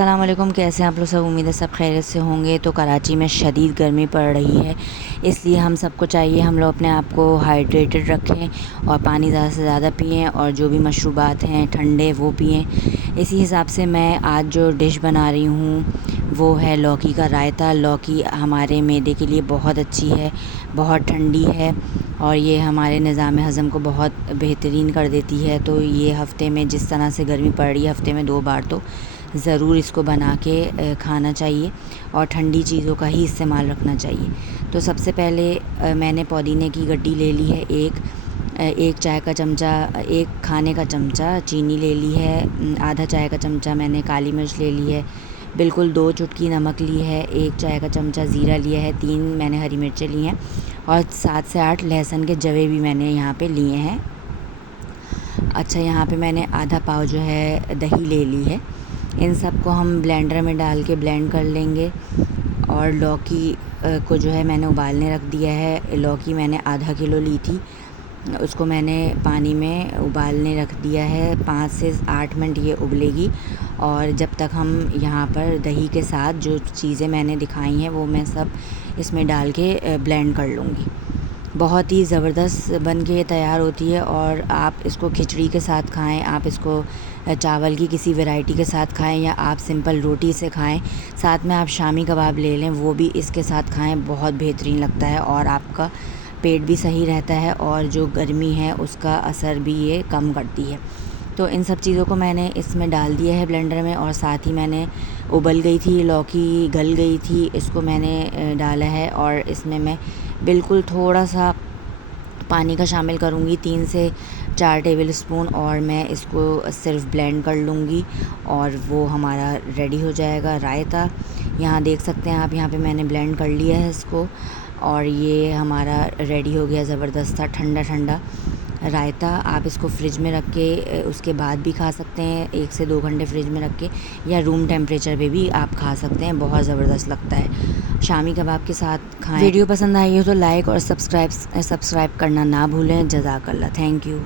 अस्सलाम वालेकुम। कैसे हैं आप लोग सब? उम्मीद है सब खैरियत से होंगे। तो कराची में शदीद गर्मी पड़ रही है, इसलिए हम सबको चाहिए हम लोग अपने आप को हाइड्रेटेड रखें और पानी ज़्यादा से ज़्यादा पिएं और जो भी मशरूबात हैं ठंडे वो पिएं। इसी हिसाब से मैं आज जो डिश बना रही हूँ वो है लौकी का रायता। लौकी हमारे मैदे के लिए बहुत अच्छी है, बहुत ठंडी है और ये हमारे निज़ाम हज़म को बहुत बेहतरीन कर देती है। तो ये हफ़्ते में जिस तरह से गर्मी पड़ रही है, हफ़्ते में 2 बार तो ज़रूर इसको बना के खाना चाहिए और ठंडी चीज़ों का ही इस्तेमाल रखना चाहिए। तो सबसे पहले मैंने पुदीने की गड्डी ले ली है, एक चाय का चमचा, एक खाने का चमचा चीनी ले ली है, आधा चाय का चमचा मैंने काली मिर्च ले ली है, बिल्कुल 2 चुटकी नमक ली है, 1 चाय का चमचा ज़ीरा लिया है, 3 मैंने हरी मिर्चें ली हैं और 7 से 8 लहसुन के जवे भी मैंने यहाँ पे लिए हैं। अच्छा, यहाँ पे मैंने आधा पाव जो है दही ले ली है। इन सब को हम ब्लेंडर में डाल के ब्लेंड कर लेंगे। और लौकी को जो है मैंने उबालने रख दिया है। लौकी मैंने आधा किलो ली थी, उसको मैंने पानी में उबालने रख दिया है। 5 से 8 मिनट ये उबलेगी और जब तक हम यहाँ पर दही के साथ जो चीज़ें मैंने दिखाई हैं वो मैं सब इसमें डाल के ब्लेंड कर लूँगी। बहुत ही ज़बरदस्त बन के तैयार होती है और आप इसको खिचड़ी के साथ खाएं, आप इसको चावल की किसी वैरायटी के साथ खाएं या आप सिंपल रोटी से खाएं। साथ में आप शामी कबाब ले लें, वो भी इसके साथ खाएं, बहुत बेहतरीन लगता है और आपका पेट भी सही रहता है और जो गर्मी है उसका असर भी ये कम करती है। तो इन सब चीज़ों को मैंने इसमें डाल दिया है ब्लेंडर में और साथ ही मैंने उबल गई थी लौकी, गल गई थी, इसको मैंने डाला है और इसमें मैं बिल्कुल थोड़ा सा पानी का शामिल करूँगी, 3 से 4 टेबल स्पून, और मैं इसको सिर्फ ब्लेंड कर लूँगी और वो हमारा रेडी हो जाएगा रायता। यहाँ देख सकते हैं आप, यहाँ पे मैंने ब्लेंड कर लिया है इसको और ये हमारा रेडी हो गया ज़बरदस्त था ठंडा ठंडा रायता। आप इसको फ्रिज में रख के उसके बाद भी खा सकते हैं, 1 से 2 घंटे फ्रिज में रख के, या रूम टेम्परेचर पे भी आप खा सकते हैं। बहुत ज़बरदस्त लगता है, शामी कबाब के साथ खाएं। वीडियो पसंद आई हो तो लाइक और सब्सक्राइब करना ना भूलें। जज़ाकल्लाह, थैंक यू।